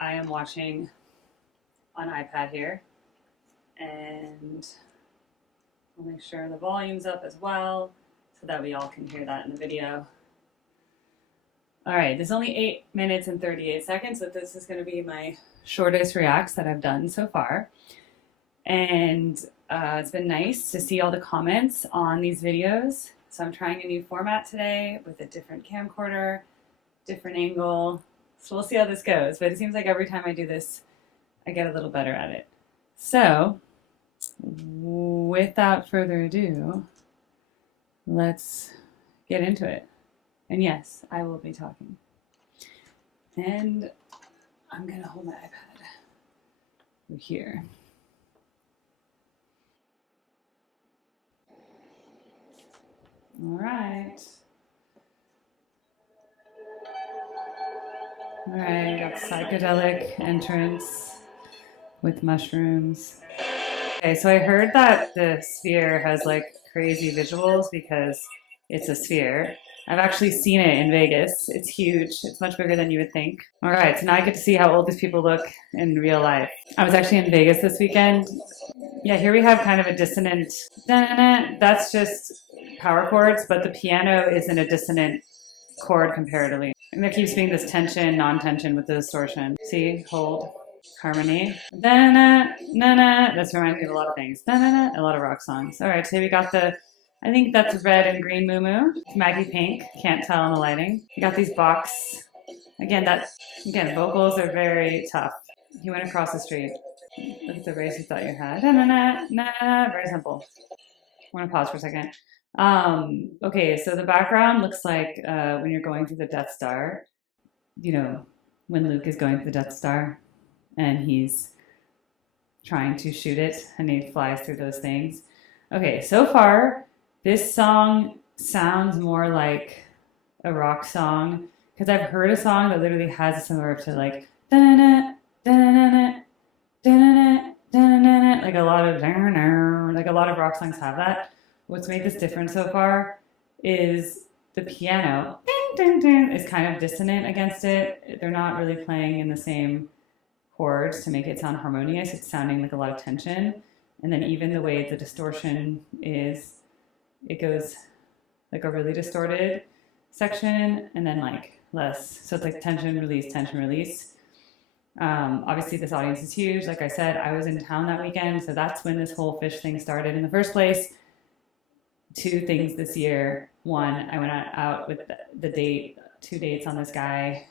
I am watching on iPad here, and I'll make sure the volume's up as well so that we all can hear that in the video. All right, there's only 8 minutes and 38 seconds, so this is going to be my shortest reacts that I've done so far. And it's been nice to see all the comments on these videos. So I'm trying a new format today with a different camcorder, different angle. So we'll see how this goes. But it seems like every time I do this, I get a little better at it. So without further ado, let's get into it. And yes, I will be talking. And I'm going to hold my iPad over here. All right. All right, got psychedelic entrance with mushrooms. Okay, so I heard that the sphere has like crazy visuals because it's a sphere. I've actually seen it in Vegas. It's huge. It's much bigger than you would think. All right, so now I get to see how old these people look in real life. I was actually in Vegas this weekend. Yeah, here we have kind of a dissonant, that's just power chords, but the piano is in a dissonant chord comparatively. And there keeps being this tension, non-tension with the distortion. See, hold, harmony. That's reminding me of a lot of things. A lot of rock songs. All right, so we got I think that's red and green Moo Moo. It's Maggie Pink, can't tell in the lighting. We got these box. Again, vocals are very tough. He went across the street. Look at the race you thought you had. Very simple. I want to pause for a second. Okay, so the background looks like when you're going through the Death Star. You know, when Luke is going through the Death Star and he's trying to shoot it and he flies through those things. Okay, so far, this song sounds more like a rock song because I've heard a song that literally has a similar to like like a lot of rock songs have that. What's made this different so far is the piano is kind of dissonant against it. They're not really playing in the same chords to make it sound harmonious. It's sounding like a lot of tension. And then even the way the distortion is, it goes like a really distorted section and then like less. So it's like tension, release, tension, release. Obviously this audience is huge. Like I said, I was in town that weekend, so that's when this whole Phish thing started in the first place. 2 things this year. One, I went out with the 2 dates on this guy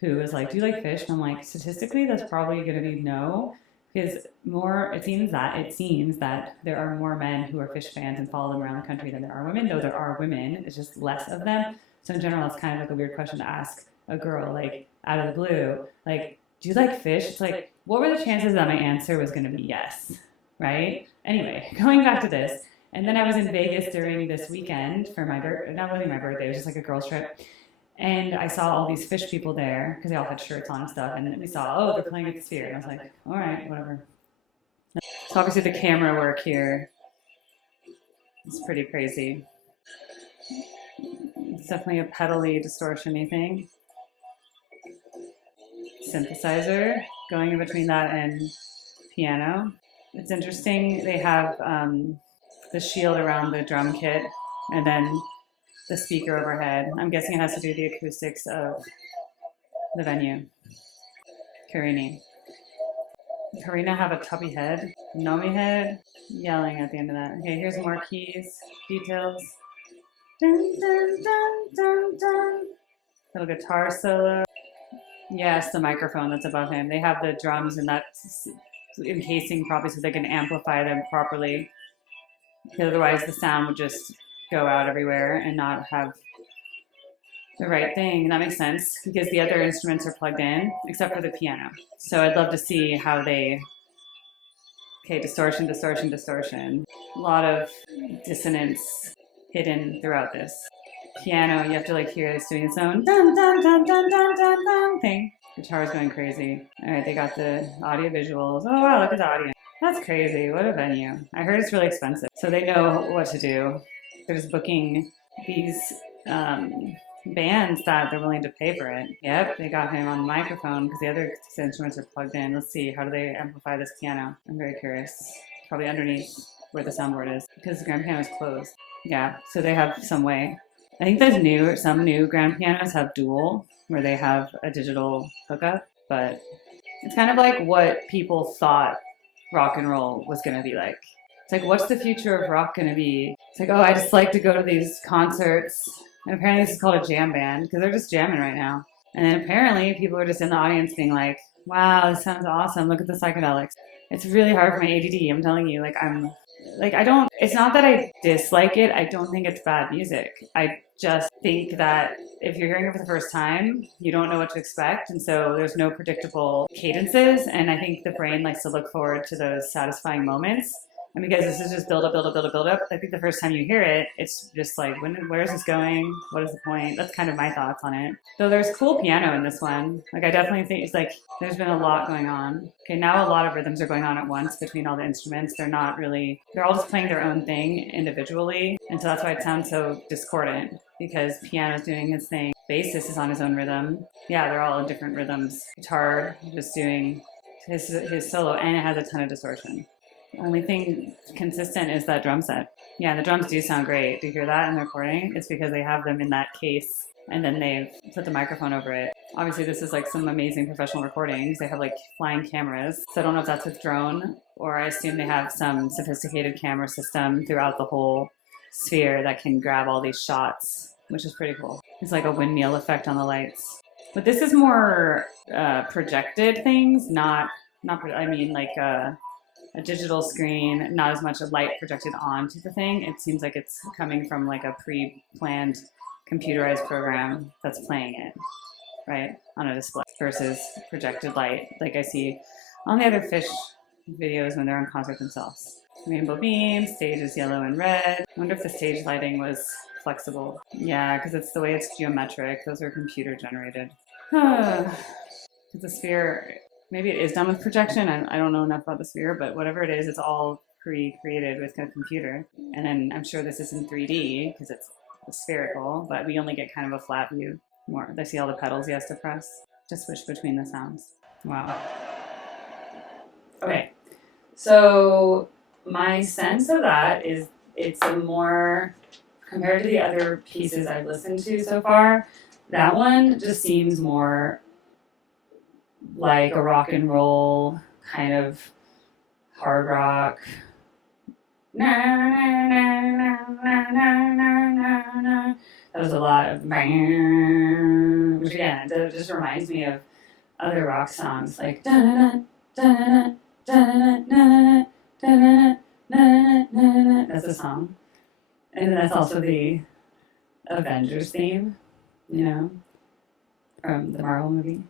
who was like, do you like Phish? And I'm like, statistically, that's probably going to be no. Because it seems that there are more men who are Phish fans and follow them around the country than there are women, though there are women, it's just less of them. So in general, it's kind of like a weird question to ask a girl, like, out of the blue, like, do you like Phish? It's like, what were the chances that my answer was going to be yes, right? Anyway, going back to this, and then I was in Vegas during this weekend for my birthday, not really my birthday, it was just like a girls' trip. And I saw all these Phish people there because they all had shirts on and stuff. And then we saw, oh, they're playing at the Sphere. And I was like, all right, whatever. So obviously the camera work here is pretty crazy. It's definitely a pedally distortion-y thing. Synthesizer going in between that and piano. It's interesting. They have the shield around the drum kit and then the speaker overhead. I'm guessing it has to do with the acoustics of the venue. Carini. Does Karina have a tubby head? Nomi head? Yelling at the end of that. Okay, here's more keys, details. Dun, dun, dun, dun, dun. Little guitar solo. Yes, the microphone that's above him. They have the drums and that encasing probably so they can amplify them properly. Because otherwise the sound would just go out everywhere and not have the right thing. That makes sense because the other instruments are plugged in except for the piano. So I'd love to see how they, okay, distortion, distortion, distortion. A lot of dissonance hidden throughout this. Piano, you have to like hear this doing its own dun dun dun dun dun dun dun thing. Guitar's going crazy. All right, they got the audio visuals. Oh wow, look at the audio. That's crazy. What a venue. I heard it's really expensive. So they know what to do. They're just booking these bands that they're willing to pay for it. Yep, they got him on the microphone because the other instruments are plugged in. Let's see, how do they amplify this piano? I'm very curious. Probably underneath where the soundboard is because the grand piano is closed. Yeah, so they have some way. I think some new grand pianos have dual where they have a digital hookup, but it's kind of like what people thought rock and roll was going to be like. It's like, what's the future of rock going to be? It's like, oh, I just like to go to these concerts. And apparently this is called a jam band because they're just jamming right now. And then apparently people are just in the audience being like, wow, this sounds awesome. Look at the psychedelics. It's really hard for my ADD. I'm telling you, it's not that I dislike it. I don't think it's bad music. I just think that if you're hearing it for the first time, you don't know what to expect. And so there's no predictable cadences. And I think the brain likes to look forward to those satisfying moments. And because this is just build up, build up, build up, build up, I think the first time you hear it, it's just like, where is this going? What is the point? That's kind of my thoughts on it. So there's cool piano in this one. Like, I definitely think it's like, there's been a lot going on. Okay, now a lot of rhythms are going on at once between all the instruments. They're all just playing their own thing individually. And so that's why it sounds so discordant, because piano's doing his thing. Bassist is on his own rhythm. Yeah, they're all in different rhythms. Guitar just doing his solo, and it has a ton of distortion. Only thing consistent is that drum set. Yeah, the drums do sound great. Do you hear that in the recording? It's because they have them in that case and then they've put the microphone over it. Obviously, this is like some amazing professional recordings. They have like flying cameras. So I don't know if that's a drone, or I assume they have some sophisticated camera system throughout the whole sphere that can grab all these shots, which is pretty cool. It's like a windmill effect on the lights. But this is more projected things, a digital screen, not as much a light projected onto the thing. It seems like it's coming from like a pre-planned computerized program that's playing it, right, on a display versus projected light like I see on the other Phish videos when they're on concert themselves. Rainbow beams, stage is yellow and red. I wonder if the stage lighting was flexible. Yeah, because it's the way it's geometric. Those are computer generated. The sphere, maybe it is done with projection. I don't know enough about the sphere, but whatever it is, it's all pre-created with a computer. And then I'm sure this is in 3D because it's spherical, but we only get kind of a flat view. More, I see all the pedals he has to press to switch between the sounds. Wow. Okay, so my sense of that is it's a more, compared to the other pieces I've listened to so far, that one just seems more like a rock and roll kind of hard rock. That was a lot of which again, it just reminds me of other rock songs like that's a song. And then that's also the Avengers theme, you know, from the Marvel movie.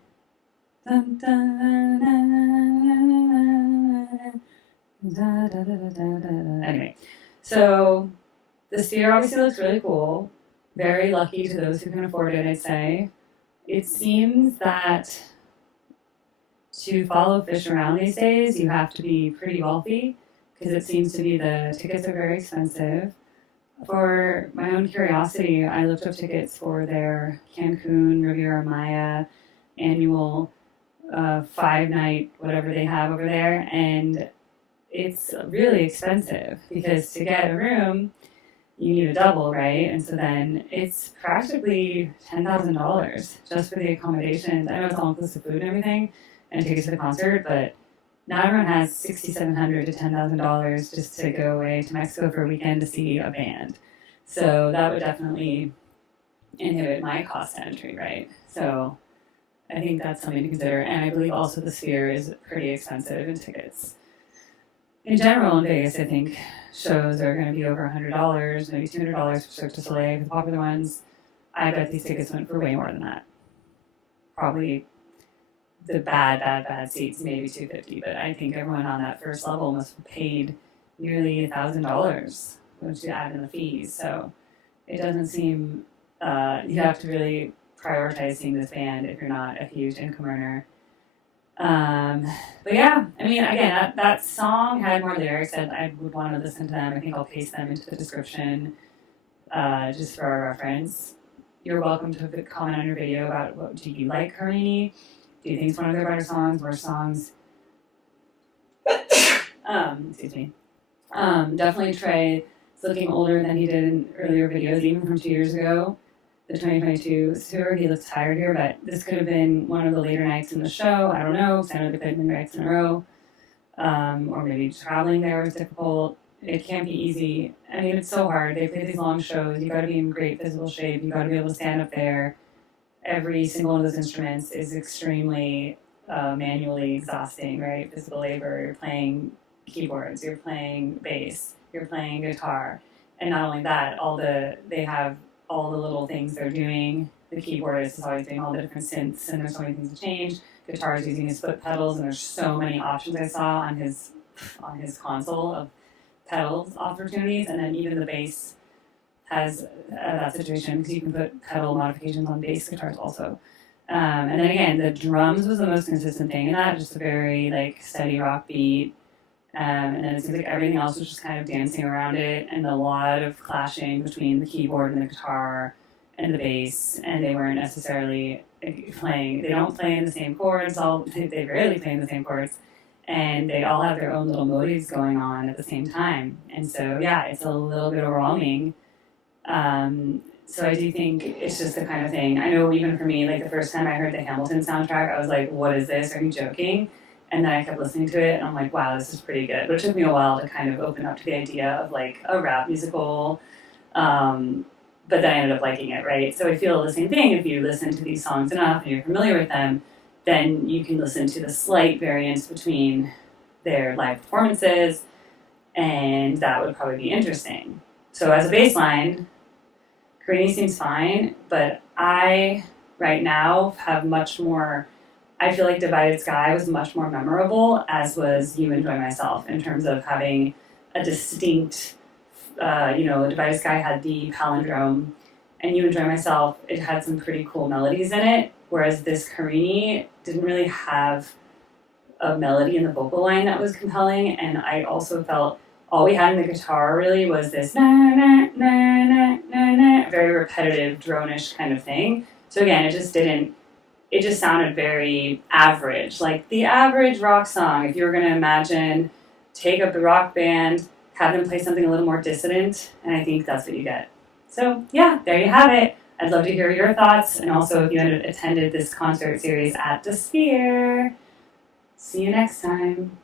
Anyway, so the sphere obviously looks really cool. Very lucky to those who can afford it, I'd say. It seems that to follow Phish around these days, you have to be pretty wealthy, because it seems to be the tickets are very expensive. For my own curiosity, I looked up tickets for their Cancun Riviera Maya annual 5-night whatever they have over there, and it's really expensive because to get a room you need a double, right? And so then it's practically $10,000 just for the accommodations. I know it's all inclusive food and everything and tickets to the concert, but not everyone has $6,700 to $10,000 just to go away to Mexico for a weekend to see a band. So that would definitely inhibit my cost to entry, right? So I think that's something to consider. And I believe also the Sphere is pretty expensive in tickets. In general, in Vegas, I think shows are going to be over $100, maybe $200 for Cirque du Soleil, the popular ones. I bet these tickets went for way more than that. Probably the bad seats, maybe $250, but I think everyone on that first level must have paid nearly $1,000 once you add in the fees. So it doesn't seem, you have to really prioritize seeing this band if you're not a huge income earner. But yeah, I mean, again, that song had more lyrics that I would want to listen to them. I think I'll paste them into the description, just for our reference. you're welcome to comment on your video about what do you like Carini? Do you think it's one of their better songs, worse songs? Excuse me. Definitely Trey is looking older than he did in earlier videos, even from 2 years ago. The 2022 tour, he looks tired here, but this could have been one of the later nights in the show. I don't know, because I know they played many nights in a row. Or maybe traveling there was difficult. It can't be easy. I mean, it's so hard. They play these long shows. You got to be in great physical shape. You got to be able to stand up there. Every single one of those instruments is extremely manually exhausting, right? Physical labor. You're playing keyboards. You're playing bass. You're playing guitar. And not only that, they have all the little things they're doing. The keyboardist is always doing all the different synths, and there's so many things to change. Guitar is using his foot pedals, and there's so many options I saw on his console of pedals opportunities. And then even the bass has that situation because you can put pedal modifications on bass guitars also. And then again, the drums was the most consistent thing in that, just a very like steady rock beat. And then it seems like everything else was just kind of dancing around it, and a lot of clashing between the keyboard and the guitar and the bass, and they weren't necessarily playing. They don't play in the same chords. They rarely play in the same chords, and they all have their own little motives going on at the same time. And so, yeah, it's a little bit overwhelming. So I do think it's just the kind of thing. I know even for me, like the first time I heard the Hamilton soundtrack, I was like, "What is this? Are you joking?" And then I kept listening to it, and I'm like, wow, this is pretty good. But it took me a while to kind of open up to the idea of like a rap musical. But then I ended up liking it, right? So I feel the same thing. If you listen to these songs enough and you're familiar with them, then you can listen to the slight variance between their live performances, and that would probably be interesting. So as a baseline, Carini seems fine, but I, right now, have much more... I feel like Divided Sky was much more memorable, as was You Enjoy Myself, in terms of having a distinct, Divided Sky had the palindrome, and You Enjoy Myself, it had some pretty cool melodies in it, whereas this Carini didn't really have a melody in the vocal line that was compelling, and I also felt all we had in the guitar really was this na na na na na na, very repetitive, drone-ish kind of thing. So again, it just sounded very average, like the average rock song. If you were going to imagine, take up the rock band, have them play something a little more dissident, and I think that's what you get. So yeah, there you have it. I'd love to hear your thoughts, and also if you attended this concert series at the Sphere. See you next time.